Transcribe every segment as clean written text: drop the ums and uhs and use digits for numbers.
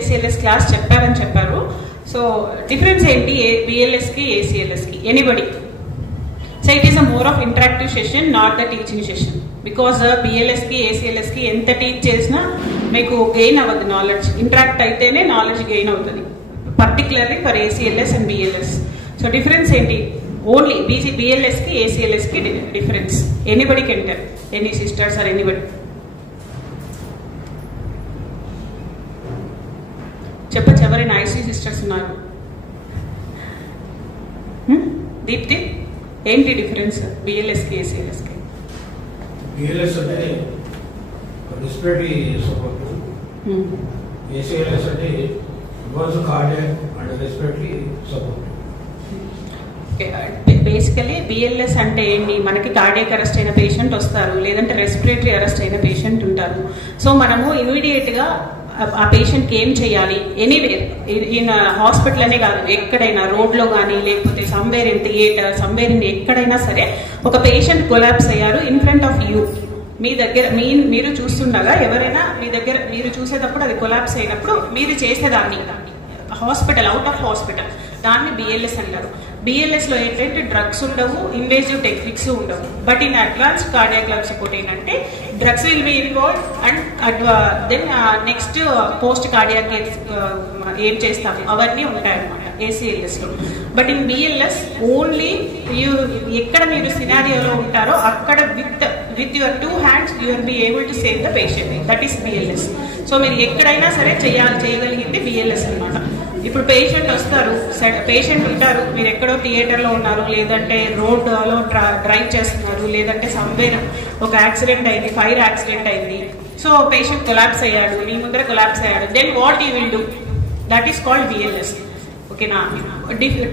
ACLS class చెప్పారని చెప్పారు. So difference ఏంటి BLS కి ACLS కి? Anybody? So it is a more of interactive session, not the teaching session. Because BLS కి ACLS కి ఎంత టీచ్ చేసినా మీకు గెయిన్ అవ్వదు నాలెడ్జ్. ఇంటరాక్ట్ అయితేనే నాలెడ్జ్ గెయిన్ అవుతుంది, particularly for ACLS and BLS. So difference ఏంటి? ఓన్లీ BLS కి ACLS కి difference. Anybody can tell, any sisters or anybody? చెప్పచ్చు, ఎవరైనా ఐసీ సిస్టర్స్ ఉన్నారు? దీప్తి, ఏంటి డిఫరెన్స్ BLS కి ACLS కి? BLS అంటే రెస్పిరేటరీ సపోర్ట్, ACLS అంటే advance cardiac and respiratory support. Basically BLS అంటే ఏంటి? మనకి కార్డియాక్ అరెస్ట్ అయిన పేషెంట్ వస్తారు, లేదంటే రెస్పిరేటరీ అరెస్ట్ అయిన పేషెంట్ ఉంటారు. సో మనము ఇమీడియట్ గా ఆ పేషెంట్కి ఏం చేయాలి? ఎనీవేర్ ఇన్ హాస్పిటల్ అనే కాదు, ఎక్కడైనా రోడ్లో కానీ, లేకపోతే somewhere in theatre, somewhere in ఎక్కడైనా సరే ఒక పేషెంట్ కొలాప్స్ అయ్యారు ఇన్ ఫ్రంట్ ఆఫ్ యూ. మీ దగ్గర మీరు చూస్తుండగా ఎవరైనా మీ దగ్గర మీరు చూసేటప్పుడు అది కొలాప్స్ అయినప్పుడు మీరు చేసేదాన్ని హాస్పిటల్, అవుట్ ఆఫ్ హాస్పిటల్, దాన్ని BLS అంటారు. BLS లో ఏంటంటే డ్రగ్స్ ఉండవు, ఇన్వేజివ్ టెక్నిక్స్ ఉండవు. But in advanced cardiac life support ఏంటంటే drugs will be involve and then next post cardiac ఏం చేస్తాము అవన్నీ ఉంటాయన్నమాట ACLS లో. బట్ ఇన్ BLS ఓన్లీ ఎక్కడ మీరు సినారియోలో ఉంటారో అక్కడ with your 2 hands you will be able to save the patient. That is BLS. So మీరు ఎక్కడైనా సరే చేయగలిగింది BLS అనమాట. ఇప్పుడు పేషెంట్ వస్తారు, పేషెంట్ ఉంటారు, మీరు ఎక్కడో థియేటర్లో ఉన్నారు, లేదంటే రోడ్లో డ్రైవ్ చేస్తున్నారు, లేదంటే సమ్వేర్ ఒక యాక్సిడెంట్ అయింది, ఫైర్ యాక్సిడెంట్ అయింది. సో పేషెంట్ కొలాప్స్ అయ్యాడు, మీ ముందర కొలాప్స్ అయ్యాడు. Then what you will do? That is called BLS. ఓకేనా?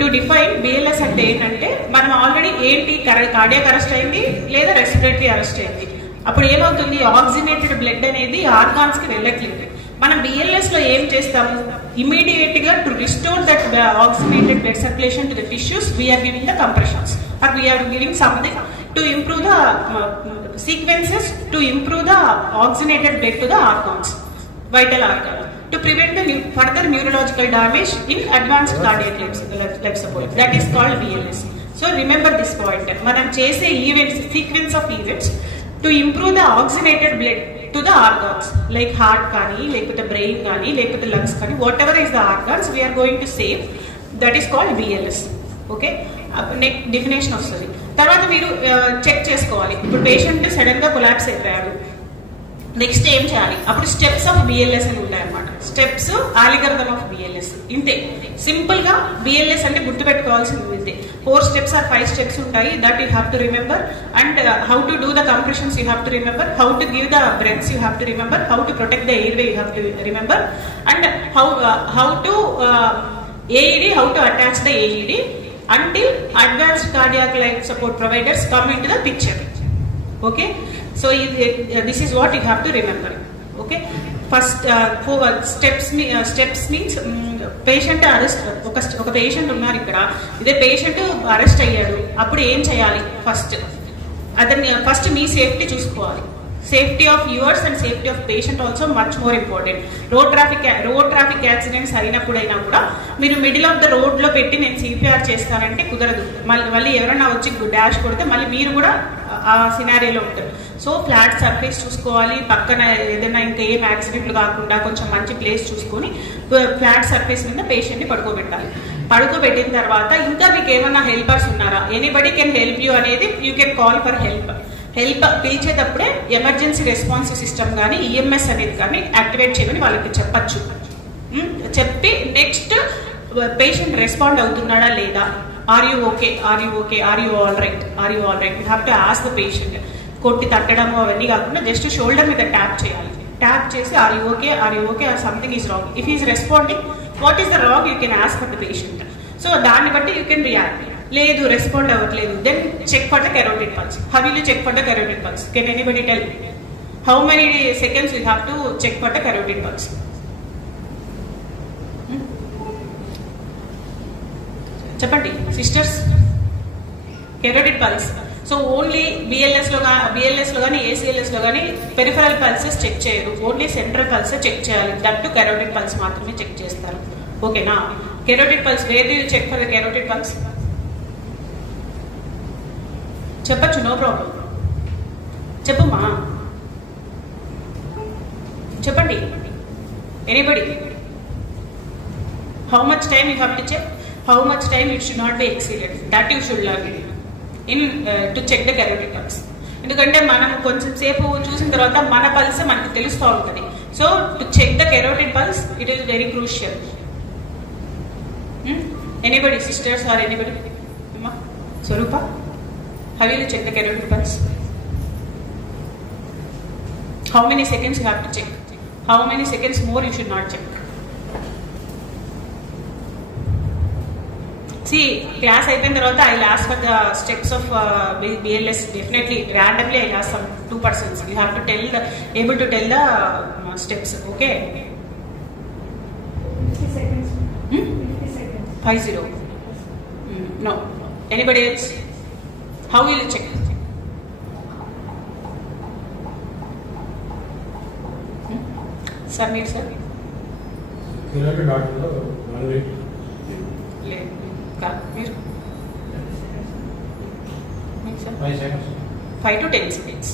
టు డిఫైన్ BLS అంటే ఏంటంటే మనం ఆల్రెడీ ఏంటి కార్డియాక్ అరెస్ట్ అయింది లేదా రెస్పిరేటరీ అరెస్ట్ అయింది. అప్పుడు ఏమవుతుంది? ఆక్సిజనేటెడ్ బ్లడ్ అనేది ఆర్గాన్స్ కి వెళ్ళట్లేదు. మనం BLS లో ఏం చేస్తాము? ఇమీడియట్ గా to restore that oxygenated blood circulation to the tissues we are giving the compressions or we are giving something to improve the sequences to improve the oxygenated blood to the organs, vital organ, to prevent the further neurological damage in advanced cardiac life support. That is called BLS. So remember this point. మనం చేసే events, sequence of events to improve the oxygenated blood to the organs, like heart కానీ, లేకపోతే brain కానీ, లేకపోతే lungs కానీ, whatever is the organs we are going to save. That is called BLS. Okay, next definition వస్తుంది. తర్వాత మీరు check చేసుకోవాలి. ఇప్పుడు పేషెంట్ సడన్ గా కొలాప్స్ అయిపోయారు, నెక్స్ట్ ఏం చేయాలి? అప్పుడు స్టెప్స్ ఆఫ్ BLS అని ఉంటాయి అన్నమాట. Steps, algorithm of BLS. ఇంతే సింపుల్ గా BLS అంటే గుర్తుపెట్టుకోవాల్సింది ఇంతే. 4 steps ఆర్ 5 steps ఉంటాయి. That you have to remember. And how to do the compressions you have to remember. How to give the breaths you have to remember. How to protect the air way you have to remember. And how to AED, how to attach the AED until advanced cardiac life support providers come into the picture. Okay, so this is what you have to remember. Okay, first steps means patient arrest. ఒక patient ఉన్నారు ఇక్కడ, ఇదే patient arrest అయ్యాడు, అప్పుడు ఏం చేయాలి? First మీ safety చూసుకోవాలి. Safety of yours and safety of patient also much more important. Road traffic accidents అయినప్పుడైనా కూడా మీరు మిడిల్ ఆఫ్ ద రోడ్ లో పెట్టి నేను CPR చేస్తానంటే కుదరదు. మళ్ళీ ఎవరైనా వచ్చి డాష్ కొడితే మళ్ళీ మీరు కూడా ఆ సినారియోలో ఉంటారు. సో ఫ్లాట్ సర్ఫేస్ చూసుకోవాలి, పక్కన ఏదైనా ఇంకా ఏం యాక్సిడెంట్లు కాకుండా కొంచెం మంచి ప్లేస్ చూసుకొని ఫ్లాట్ సర్ఫేస్ మీద పేషెంట్ ని పడుకోబెట్టాలి. పడుకోబెట్టిన తర్వాత ఇంకా మీకు ఏమన్నా హెల్పర్స్ ఉన్నారా? ఎనీబడి కెన్ హెల్ప్ యూ అనేది you can call for help. పిలిచేటప్పుడే ఎమర్జెన్సీ రెస్పాన్స్ సిస్టమ్ కానీ, EMS అనేది కానీ యాక్టివేట్ చేయమని వాళ్ళకి చెప్పచ్చు. చెప్పి నెక్స్ట్ పేషెంట్ రెస్పాండ్ అవుతున్నాడా లేదా, are you okay, are you okay, are you all right, are you all right, you have to ask the patient. కొట్టి తట్టడము అవన్నీ కాకుండా జస్ట్ షోల్డర్ మీద ట్యాప్ చేయాలి. ట్యాప్ చేసి are you okay, are you okay, or something is wrong. If is responding, what is the wrong you can ask for the patient. So దాన్ని బట్టి you can react. లేదు respond అవ్వట్లేదు, then check for the carotid pulse. How will you check for the carotid pulse? Can anybody tell how many seconds you have to check for the carotid pulse? చెప్పండి sisters. carotid pulse. So only బిఎల్ఎస్లో కానీ ఏసీఎల్ఎస్లో కానీ peripheral pulses check చేయరు, only central pulses check చేయాలి. That to carotid pulse మాత్రమే check చేస్తారు. ఓకేనా? Carotid pulse, where you check for the carotid pulse? చెప్పచ్చు, నో ప్రాబ్లం. చెప్పమ్మా, చెప్పండి. Anybody? How much time you have to check? How much time it should not be exceeded? That you should learn in to check the carotid pulse. ఎందుకంటే మనం కొంచెం సేపు చూసిన తర్వాత మన పల్స్ మనకు తెలుస్తూ ఉంటుంది. So to check the carotid pulse it is very crucial. Anybody, sisters or anybody? Swaroopa, how will you check the carotid pulse? How many seconds you have to check? How many seconds more you should not check? See, class అయిపోయిన తర్వాత I will ask for the steps of BLS. Definitely, randomly I will ask some 2 persons. You have to able to tell the steps. Okay? 50 seconds. 50 seconds. 50. No. Anybody else? How will you check? Sir, need sir? Carotid డాక్టర్లో 1 minute. లేదు కా మీరు? 5 seconds. 5 to 10 seconds.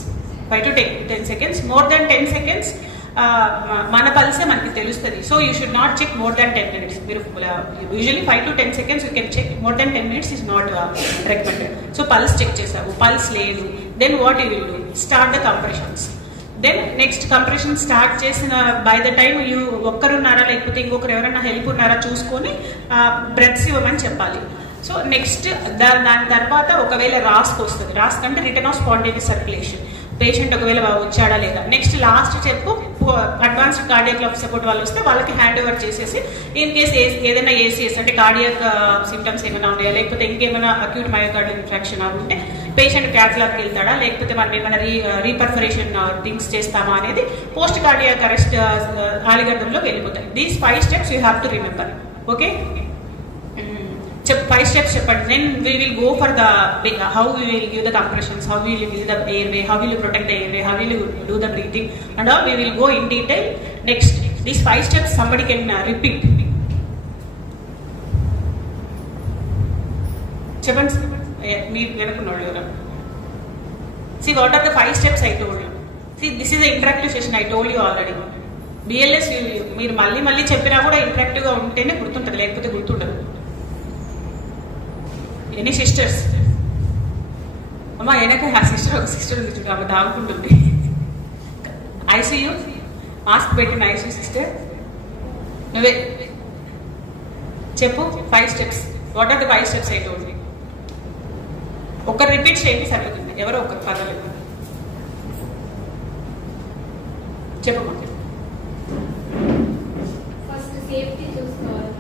5 to 10 seconds. More than 10 seconds మన పల్సే మనకి తెలుస్తుంది. So you should not check more than 10 minutes. మీరు usually 5 to 10 seconds you can check. More than 10 minutes is not recommended. So pulse check చేసావు, pulse లేదు, then what you will do? Start the compressions. Then next compression start చేసిన by the time you ఒక్కరున్నారా లేకపోతే ఇంకొకరు ఎవరైనా help ఉన్నారా చూసుకొని breaths ఇవ్వమని చెప్పాలి. సో నెక్స్ట్ దాని తర్వాత ఒకవేళ రాస్క్ వస్తుంది. రాస్క్ అంటే return of spontaneous circulation. Patient ఒకవేళ వచ్చాడా లేదా. నెక్స్ట్ లాస్ట్ చెప్పు అడ్వాన్స్డ్ కార్డియాక్ లైఫ్ సపోర్ట్ వాళ్ళు వస్తే వాళ్ళకి హ్యాండ్ ఓవర్ చేసేసి ఇన్ కేస్ ఏదైనా ఏసీఎస్ అంటే కార్డియాక్ సిమ్టమ్స్ ఏమైనా ఉన్నాయా లేకపోతే ఇంకేమైనా అక్యూట్ మయోకార్డియల్ ఇన్ఫెక్షన్ ఉంటే పేషెంట్ క్యాథ్లాబ్కి వెళ్తాడా లేకపోతే మనం ఏమైనా రీపర్ఫరేషన్ థింగ్స్ చేస్తామా అనేది పోస్ట్ కార్డియాక్ అరెస్ట్ ఆలిగర్థంలో వెళ్ళిపోతాయి. These 5 steps you have to remember. Okay, 5 steps చెప్పండి. Then we will go for the how we will give the compressions, how we will give the airway, how will you protect the airway, how will you do the breathing, and all we will go in detail. Next, these 5 steps somebody can repeat. చెప్పండి మీ వెనుకున్నాడు ఎవరు? See, what are the 5 steps I told you? See, this is an interactive session. I told you already. BLS మీరు మళ్ళీ చెప్పినా కూడా ఇంటరాక్టివ్గా ఉంటేనే గుర్తుంటుంది, లేకపోతే గుర్తుండదు. Any sisters? అమ్మా వెనక ఆ సిస్టర్, ఒక సిస్టర్ ఉంది చూడు, ఆమె దాగుకుంటుంది. ఐసీయూ మాస్క్ పెట్టిన ఐసీయూ సిస్టర్ నువ్వే చెప్పు 5 steps. What are the 5 steps I told you? ఒకరు రిపీట్ చేయండి సరిపోతుంది. ఎవరో ఒకరు పర్వాలేదు. చెప్పమ్మా. ఫస్ట్ సేఫ్టీ చూసుకోవాలి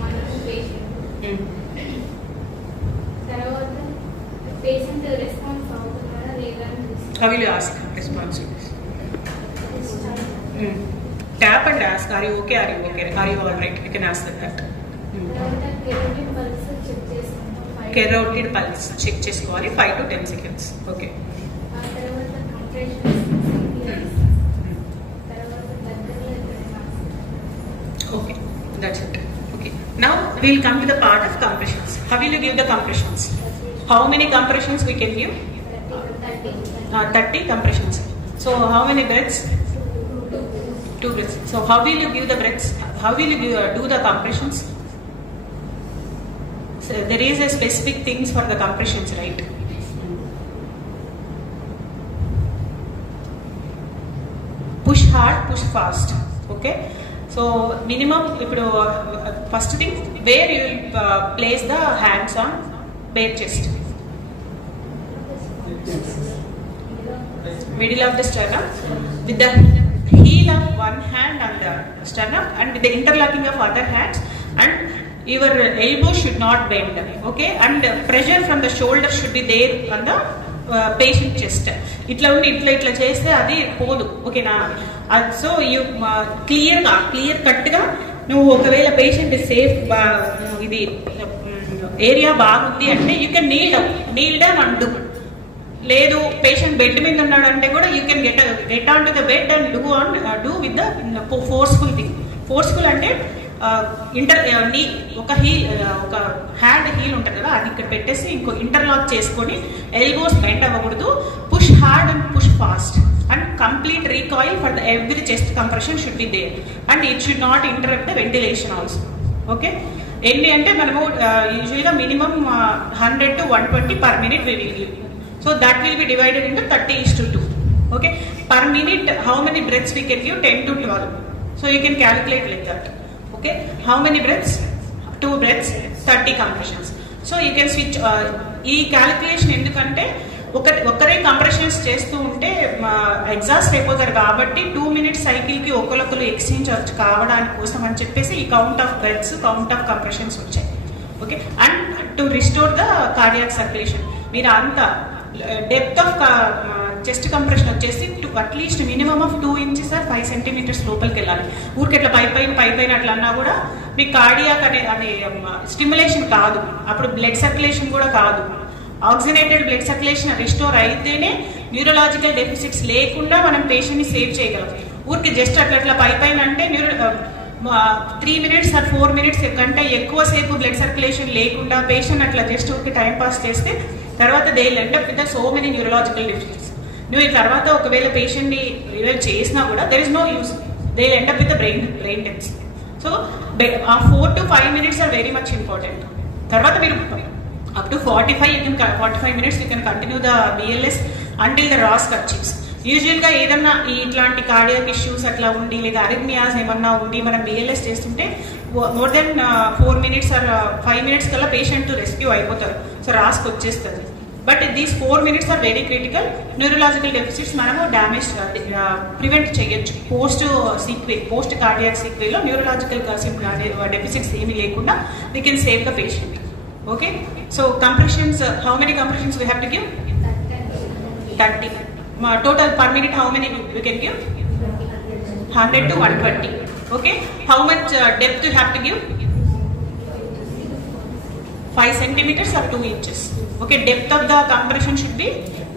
మన పేషెంట్. తర్వాత పేషెంట్ రెస్పాన్స్ అవుతున్నారా లేదా అని చూసుకోవాలి. How will you ask responsibilities? Tap and ask, are you okay? Are you okay? Are you all right? You can ask that. తర్వాత కెరోటిడ్ పల్స్ చెక్ చేసుకుంటాం. కెరోటిడ్ పల్స్ చెక్ చేసుకోవాలి 5 to 10 seconds. Okay. ఆ తర్వాత compressions, CPRs, తర్వాత దగ్గరలో ఎక్కడైనా. Okay, that's it. Okay, now we will come to the part of compressions. How will you give the compressions? How many compressions we can give? 30 compressions. So how many breaths? 2 breaths. So how will you give the breaths? How will you do the compressions? So there is a specific things for the compressions, right? Push hard, push fast. Okay. So minimum, first thing, where you will place the hands on bare chest. Middle of the sternum, with the heel of one hand on the sternum and with the interlocking of other hands, and your elbow should not bend. Okay, and pressure from the shoulder should be there on the patient chest. ఇట్లా ఉండి ఇట్లా చేస్తే అది పోదు. ఓకేనా? So you clear కట్గా నువ్వు ఒకవేళ పేషెంట్ సేఫ్ ఇది ఏరియా బాగుంది అంటే you can Neel down and do. లేదు పేషెంట్ బెడ్ మీద ఉన్నాడు అంటే కూడా you can get on to the bed and do with the forceful thing. Forceful అంటే ఒక హ్యాండ్ హీల్ ఉంటుంది కదా, అది ఇక్కడ పెట్టేసి ఇంకో ఇంటర్లాక్ చేసుకొని ఎల్బోస్ బెండ్ అవ్వకూడదు. Push hard and push fast and complete recoil for the every chest compression should be there and it should not interrupt the ventilation also. Okay, ఎన్ని అంటే మనము యూజువల్గా minimum 100 to 120 per minute we will give. So that will be divided into 30:2. Okay, per minute how many breaths we can give? 10 to 12. So you can calculate like that. Okay, how many breaths? 2 breaths, 30 compressions. So you can switch ఈ calculation ఎందుకంటే ఒక్కరే compressions చేస్తూ ఉంటే exhaust అయిపోతారు కాబట్టి 2 minute సైకిల్కి ఒకరొకరు exchange కావడానికి కోసం అని చెప్పేసి ఈ count of breaths, count of compressions వచ్చాయి. Okay, and to restore the cardiac circulation. మీరు అంత డెప్త్ ఆఫ్ చెస్ట్ కంప్రెషన్ వచ్చేసి at least minimum of 2 inches or 5 centimeters లోపలికి వెళ్ళాలి. ఊరికి అట్లా పైపైన అట్లా అన్నా కూడా మీ కార్డియాక్ అనే స్టిమ్యులేషన్ కాదు, అప్పుడు బ్లడ్ సర్క్యులేషన్ కూడా కాదు. ఆక్సిజనేటెడ్ బ్లడ్ సర్క్యులేషన్ రిస్టోర్ అయితేనే న్యూరలాజికల్ డెఫిసిట్స్ లేకుండా మనం పేషెంట్ని సేవ్ చేయగలం. ఊరికి జస్ట్ అట్లా పైపైన అంటే 3 minutes or 4 minutes కంటే ఎక్కువసేపు బ్లడ్ సర్క్యులేషన్ లేకుండా పేషెంట్ అట్లా జస్ట్ ఊరికి టైం పాస్ చేస్తే తర్వాత they will end up with so many neurological deficits. నువ్వు ఈ తర్వాత ఒకవేళ పేషెంట్ని రివైవ్ చేసినా కూడా there is no use, they will end up with brain deaths. So ఆ 4 to 5 minutes are very much important. తర్వాత మీరు up to 45 minutes you can continue the BLS until the ROSC achieves. యూజువల్గా ఏదన్నా ఇట్లాంటి cardiac issues అట్లా ఉండి లేదా arrhythmias ఏమన్నా ఉండి మనం BLS చేస్తుంటే more than 4 minutes or 5 minutes కల్లా పేషెంట్ రెస్క్యూ అయిపోతారు. సో ROSC వచ్చేస్తుంది. But these 4 minutes are very critical. Neurological deficits మనము డ్యామేజ్ ప్రివెంట్ చేయొచ్చు. పోస్ట్ కార్డియాక్ సీక్వేలో న్యూరలాజికల్ డెఫిసిట్స్ ఏమీ లేకుండా we can save the patient. Okay, so compressions, how many compressions we have to give? 30. Total per minute how many we can give? 100 to 120. Okay, how much depth you have to give? 5 centimeters or 2 inches. Okay, depth of the compression should be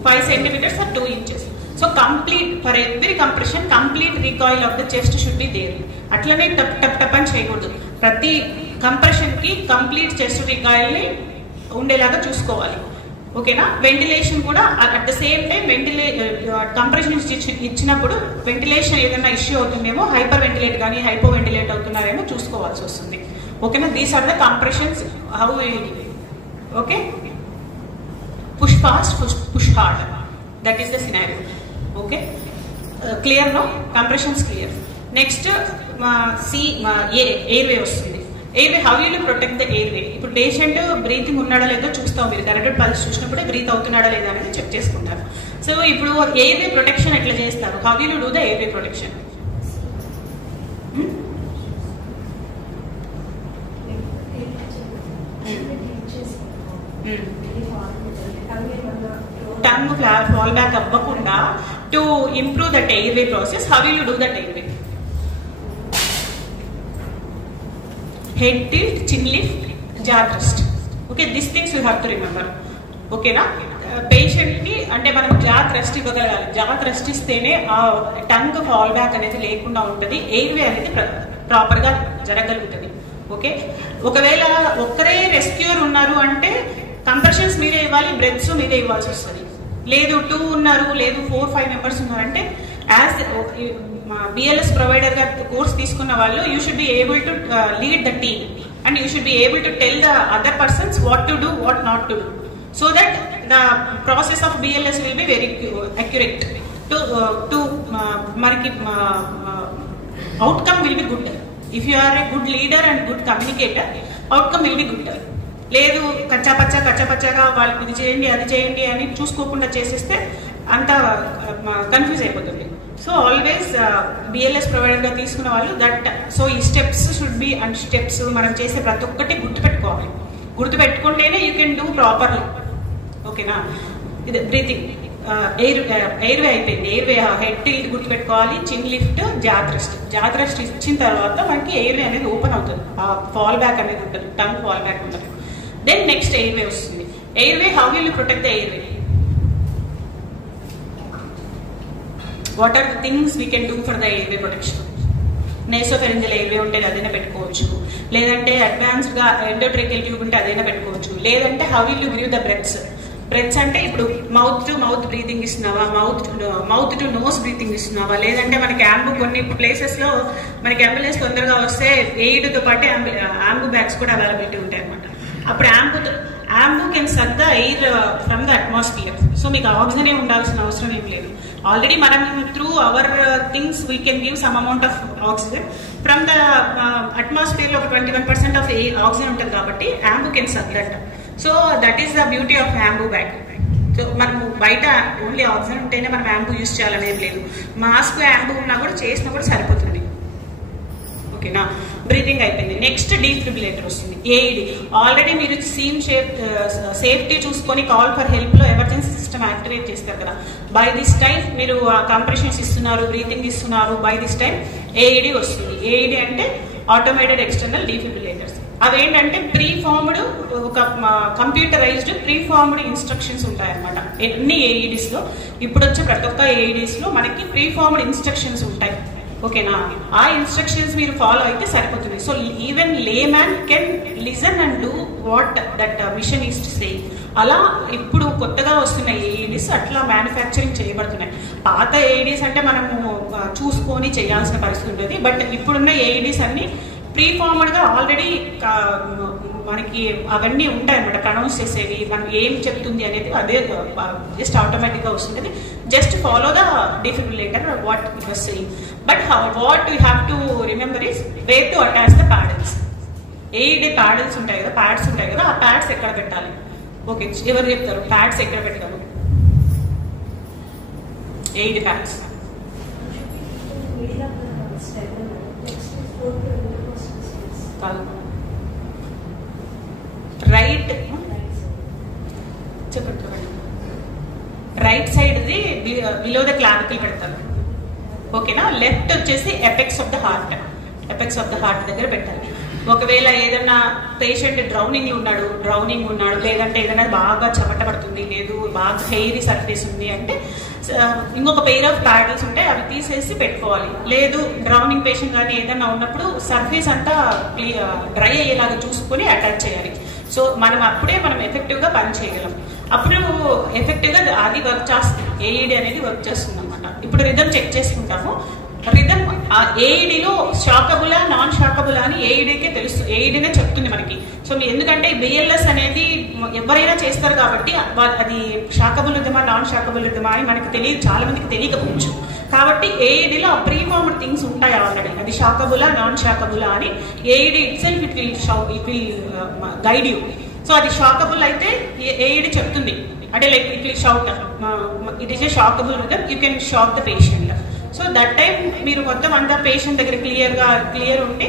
5 centimeters or 2 inches. So complete, for every compression, complete recoil of the chest should be there. అట్లనే టప్ అని చేయకూడదు. ప్రతి compression కి complete chest రికాయిల్ని ఉండేలాగా చూసుకోవాలి. ఓకేనా, ventilation కూడా at the same time compression ఇచ్చినప్పుడు వెంటిలేషన్ ఏదైనా ఇష్యూ అవుతుందేమో, హైపర్ వెంటిలేట్ కానీ హైపో వెంటిలేట్ అవుతున్నారేమో చూసుకోవాల్సి వస్తుంది. ఓకేనా, these are the compressions how okay. Push fast, push hard, that is the scenario. Okay, clear no? Compressions clear. Next airway వస్తుంది. Airway, how you protect the airway. ఇప్పుడు patient breathing ఉన్నాడా లేదో చూస్తాం, మీరు కరెక్ట్ పల్స్ చూసినప్పుడే breath అవుతున్నాడా లేదా అనేది చెక్ చేసుకుంటారు. సో ఇప్పుడు ఎయిర్వే ప్రొటెక్షన్ ఎట్లా చేస్తారు? How you do the airway protection? Tongue fall back అవ్వకుండా to improve that airway process, how you do that airway? Head tilt, chin lift, jaw thrust. Okay, these things you have to remember. Okay na? Patient ki అంటే మనం జా thrust ఇవ్వగలగాలి. జా thrust ఇస్తేనే ఆ tongue fall back అనేది లేకుండా ఉంటుంది, airway అనేది ప్రాపర్ గా జరగలుగుతుంది. ఓకే, ఒకవేళ ఒక్కరే రెస్క్యూర్ ఉన్నారు అంటే కంప్రెషన్స్ మీరే ఇవ్వాలి, బ్రెత్స్ మీరే ఇవ్వాల్సి వస్తుంది. లేదు 2 ఉన్నారు, లేదు 4-5 members ఉన్నారంటే యాజ్ BLS ప్రొవైడర్ గా కోర్స్ తీసుకున్న వాళ్ళు you should be able to lead the team and you should be able to tell the other persons what to do, what not to do, so that the process of BLS will be very accurate to మనకి outcome will be good. If you are a good leader and good communicator, outcome will be good. లేదు కచ్చాపచ్చాగా వాళ్ళకి ఇది చేయండి అది చేయండి అని చూసుకోకుండా చేసేస్తే అంతా కన్ఫ్యూజ్ అయిపోతుంది. సో ఆల్వేస్ BLS ప్రొవైడర్గా తీసుకున్న వాళ్ళు దట్, సో ఈ steps should be and steps మనం చేసే ప్రతి ఒక్కటి గుర్తుపెట్టుకోవాలి. గుర్తుపెట్టుకుంటేనే యూ కెన్ డూ ప్రాపర్లీ. ఓకేనా, ఇది బ్రీతింగ్ ఎయిర్వే అయిపోయింది. ఎయిర్వే హెడ్ టిల్ట్ గుర్తుపెట్టుకోవాలి, చిన్ లిఫ్ట్, జా థ్రస్ట్ ఇచ్చిన తర్వాత మనకి ఎయిర్వే అనేది ఓపెన్ అవుతుంది, ఆ ఫాల్ బ్యాక్ అనేది ఉంటుంది, టంగ్ ఫాల్ బ్యాక్ ఉంటుంది. దెన్ నెక్స్ట్ ఎయిర్వే వస్తుంది. Airway, how will you protect the airway? What are the things we can do for the airway protection. Nasopharyngeal airway ఉంటే అదైనా పెట్టుకోవచ్చు, లేదంటే అడ్వాన్స్డ్ గా ఎండోట్రేకియల్ ట్యూబ్ ఉంటే అదైనా పెట్టుకోవచ్చు, లేదంటే how will you give the breaths. Breaths అంటే ఇప్పుడు మౌత్ టు మౌత్ బ్రీతింగ్ ఇస్తున్నావా, మౌత్ టు నోస్ బ్రీతింగ్ ఇస్తున్నావా, లేదంటే మనకి యాంబు కొన్ని ప్లేసెస్ లో మనకి అంబులెన్స్ తొందరగా వస్తే ఎయిడ్తో పాటు యాంబు బ్యాగ్స్ కూడా అవైలబిలిటీ ఉంటాయి అనమాట. అప్పుడు Ambu can suck the air from the atmosphere. So మీకు ఆక్సిజనే ఉండాల్సిన అవసరం ఏం లేదు. ఆల్రెడీ మనం through our things we can give some amount of oxygen from the atmosphere లో ఒక 21% ఆఫ్ ఆక్సిజన్ ఉంటుంది కాబట్టి Ambu can suck that. So that is the beauty of Ambu bag. So మనము బయట ఓన్లీ ఆక్సిజన్ ఉంటేనే మనం యాంబు యూజ్ చేయాలనేది లేదు. మాస్క్ యాంబు ఉన్నా కూడా చేసినా కూడా సరిపోతుంది. ఓకేనా, బ్రీతింగ్ అయిపోయింది. నెక్స్ట్ డీఫిబ్రిలేటర్ వస్తుంది, ఏఈడి. ఆల్రెడీ మీరు సేఫ్టీ చూసుకొని కాల్ ఫర్ హెల్ప్ లో ఎమర్జెన్సీ సిస్టమ్ యాక్టివేట్ చేస్తారు కదా. బై దిస్ టైం మీరు కంప్రెషన్స్ ఇస్తున్నారు, బ్రీతింగ్ ఇస్తున్నారు, బై దిస్ టైం ఏఈడి వస్తుంది. ఏఈడి అంటే ఆటోమేటెడ్ ఎక్స్టర్నల్ డీఫిబ్రిలేటర్స్. అవేంటంటే ప్రీఫార్మ్డ్, ఒక కంప్యూటరైజ్డ్ ప్రీఫార్మ్డ్ ఇన్స్ట్రక్షన్స్ ఉంటాయన్నమాట ఎన్ని ఏఈడిస్ లో. ఇప్పుడు వచ్చే ప్రతి ఒక్క ఏఈడిస్ లో మనకి ప్రీఫార్మ్డ్ ఇన్స్ట్రక్షన్స్ ఉంటాయి. ఓకేనా, ఆ ఇన్స్ట్రక్షన్స్ మీరు ఫాలో అయితే సరిపోతుంది. So even layman can listen and do what that mission is to say. అలా ఇప్పుడు కొత్తగా వస్తున్న ఏఈడిస్ అట్లా మ్యానుఫ్యాక్చరింగ్ చేయబడుతున్నాయి. పాత ఏఈడిస్ అంటే మనము చూసుకొని చేయాల్సిన పరిస్థితి ఉంటుంది. బట్ ఇప్పుడున్న ఏఈడిస్ అన్ని ప్రీఫార్మ్డ్ గా ఆల్రెడీ మనకి అవన్నీ ఉంటాయి అనమాట, ప్రొనౌన్స్ చేసేవి, మనం ఏం చెప్తుంది అనేది అదే జస్ట్ ఆటోమేటిక్ గా వస్తుంది. Just follow the defibrillator what it was saying. But what you have to remember is where to attach the paddles. AED paddles ఉంటాయి కదా, ప్యాడ్స్ ఉంటాయి కదా, ఆ ప్యాడ్స్ ఎక్కడ పెట్టాలి? ఓకే, ఎవరు చెప్తారు ప్యాడ్స్ ఎక్కడ పెట్టాలి? ఏఈడి ప్యాడ్స్ రైట్, చెప్పండి. Right side the below the clavicle పెడతారు. ఓకేనా, లెఫ్ట్ వచ్చేసి apex of the heart, apex of the heart దగ్గర పెట్టాలి. ఒకవేళ ఏదన్నా పేషెంట్ డ్రౌనింగ్ ఉన్నాడు, లేదంటే ఏదైనా బాగా చెమట పడుతుంది, లేదు బాగా హెయిరీ సర్ఫేస్ ఉంది అంటే ఇంకొక పెయిర్ ఆఫ్ ప్యాడల్స్ ఉంటాయి, అవి తీసేసి పెట్టుకోవాలి. లేదు డ్రౌనింగ్ పేషెంట్ కానీ ఏదైనా ఉన్నప్పుడు సర్ఫేస్ అంతా డ్రై అయ్యేలాగా చూసుకొని అటాచ్ చేయాలి. సో అప్పుడే మనం ఎఫెక్టివ్ గా పని చేయగలం. అప్పుడు ఎఫెక్టివ్ గా అది వర్క్ చేస్తుంది, ఏఈడి అనేది వర్క్ చేస్తుంది అనమాట. ఇప్పుడు రిథమ్ చెక్ చేసుకుంటాము. రిథమ్ ఏఈడిలో షాకబులా నాన్ షాకబులా అని ఏఈడికే తెలుసు, ఏఈడినే చెప్తుంది మనకి. సో ఎందుకంటే బిఎల్ఎస్ అనేది ఎవరైనా చేస్తారు కాబట్టి అది షాకబుల్ రిథమా నాన్ షాకబుల్ రిథమా అని మనకి తెలియదు, చాలా మందికి తెలియకపోవచ్చు. కాబట్టి ఏఈడిలో ప్రీఫార్మ్డ్ థింగ్స్ ఉంటాయి ఆల్రెడీ, అది షాకబులా నాన్ షాకబులా అని AED it self it will guide you. So అది షాకబుల్ అయితే ఏఈడి చెప్తుంది, అంటే like it will shock, it is a shockable rhythm, you can shock the patient. So that time మీరు మొత్తం అంతా పేషెంట్ దగ్గర క్లియర్ ఉంటే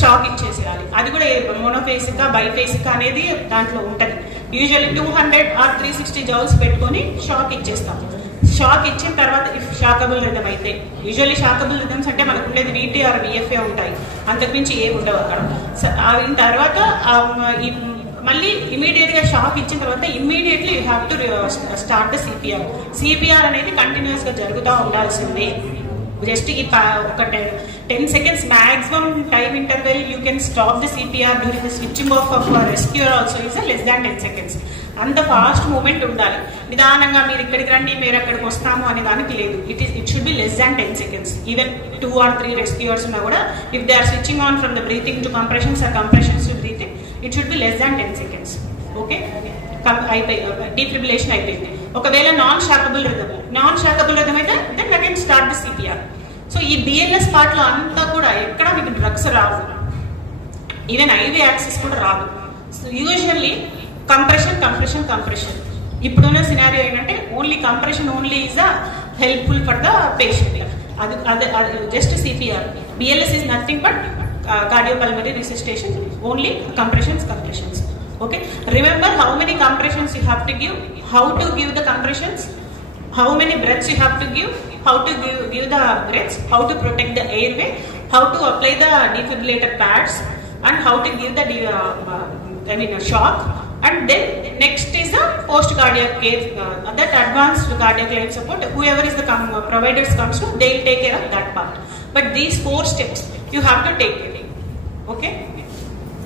షాక్ ఇచ్చేసేయాలి. అది కూడా మోనోఫేసిక్ బైఫేసిక్ అనేది దాంట్లో ఉంటుంది. యూజువల్లీ 200 or 360 జౌల్స్ పెట్టుకొని షాక్ ఇచ్చేస్తాం. షాక్ ఇచ్చిన తర్వాత ఇఫ్ షాకబుల్ రిథమ్ అయితే, యూజువల్లీ షాకబుల్ రిథమ్స్ అంటే మనకు ఉండేది VT or VFA ఉంటాయి, అంతకుమించి ఏ ఉండవు అక్కడ. అయిన తర్వాత మళ్ళీ ఇమీడియట్ గా షాక్ ఇచ్చిన తర్వాత immediately you have to start the CPR. CPR అనేది కంటిన్యూస్ గా జరుగుతూ ఉండాల్సిందే. జస్ట్ ఒక 10 seconds maximum time interval you can stop the CPR during the switching off of rescuer also is less than 10 seconds. అంత fast moment ఉండాలి. నిదానంగా మీరు ఇక్కడికి రండి మీరు అక్కడికి వస్తాము అనే దానికి లేదు. It should be less than 10 seconds. Even 2 or 3 rescuers ఉన్నా కూడా if they are switching on from the breathing to compressions or compressions to breathing, it should be less than 10 seconds. Okay, defibrillation అయిపోయింది. ఒకవేళ non shockable rhythm అయితే then again start the CPR. So ఈ BLS part లో అంతా కూడా ఎక్కడ మీకు డ్రగ్స్ రావు, ఈవెన్ ఐవీ యాక్సెస్ కూడా రావు. So usually compression. ఇప్పుడున్న సినారియో ఏంటంటే only compression only is helpful for the patient. అది just CPR. BLS is nothing but cardiopulmonary resuscitation, only compressions. Okay, remember how many compressions you have to give, how to give the compressions, how many breaths you have to give, how to give the breaths, how to protect the airway, how to apply the defibrillator pads, and how to give the shock, And then next is the post cardiac care, that advanced cardiac life support. Whoever is the providers comes to, they will take care of that part. But these 4 steps you have to take care. Okay,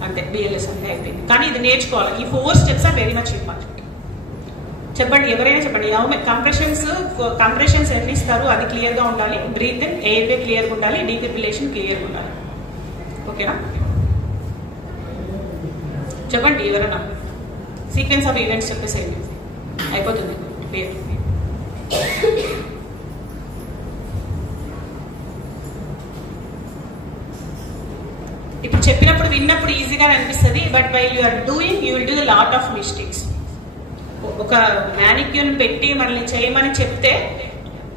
అంతే BLS అంటే అయిపోయింది. కానీ ఇది నేర్చుకోవాలి. ఈ 4 steps are very much important. చెప్పండి, ఎవరైనా చెప్పండి. కంప్రెషన్స్ ఎన్ని ఇస్తారు అది క్లియర్గా ఉండాలి. బ్రీత్ ఇన్, ఎయిర్వే క్లియర్గా ఉండాలి. డీఫిబ్రిలేషన్ క్లియర్గా ఉండాలి. ఓకేనా? చెప్పండి ఎవరైనా. సీక్వెన్స్ ఆఫ్ ఈవెంట్స్ చెప్పేసేయండి, అయిపోతుంది క్లియర్. ఇప్పుడు చెప్పినప్పుడు విన్నప్పుడు ఈజీగా అనిపిస్తుంది, but while you are doing you will do the lot of mistakes. ఒక మ్యానిక్యూర్ పెట్టి మనల్ని చేయమని చెప్తే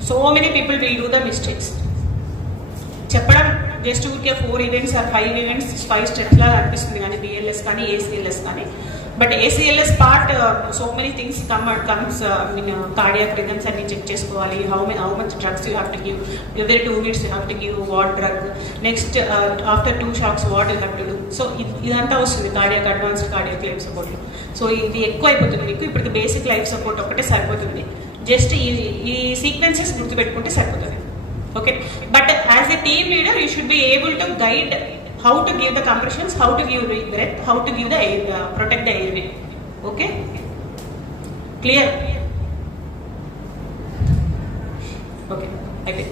so many people will do the mistakes. చెప్పడం జస్ట్ ఊరికే 4 ఈవెంట్స్ ఆర్ 5 ఈవెంట్స్ 5 స్టెప్స్ లాగా అనిపిస్తుంది కానీ బిఎల్ఎస్ కానీ ఏసీఎల్ఎస్ కానీ. But ACLS part so many things comes cardiac rhythms అన్ని చెక్ చేసుకోవాలి. How much drugs you have to give, every 2 minutes you have to give what drug, next after 2 shocks what you have to do. So ఇదంతా వస్తుంది cardiac advanced cardiac life సపోర్ట్లో. సో ఇది ఎక్కువ అయిపోతుంది మీకు. ఇప్పటికి బేసిక్ లైఫ్ సపోర్ట్ ఒకటే సరిపోతుంది. జస్ట్ ఈ సీక్వెన్సెస్ గుర్తుపెట్టుకుంటే సరిపోతుంది. Okay, but as a team leader you should be able to guide how to give the compressions, how to give breath, how to give the air, protect the airway. Okay, clear? Okay, I will.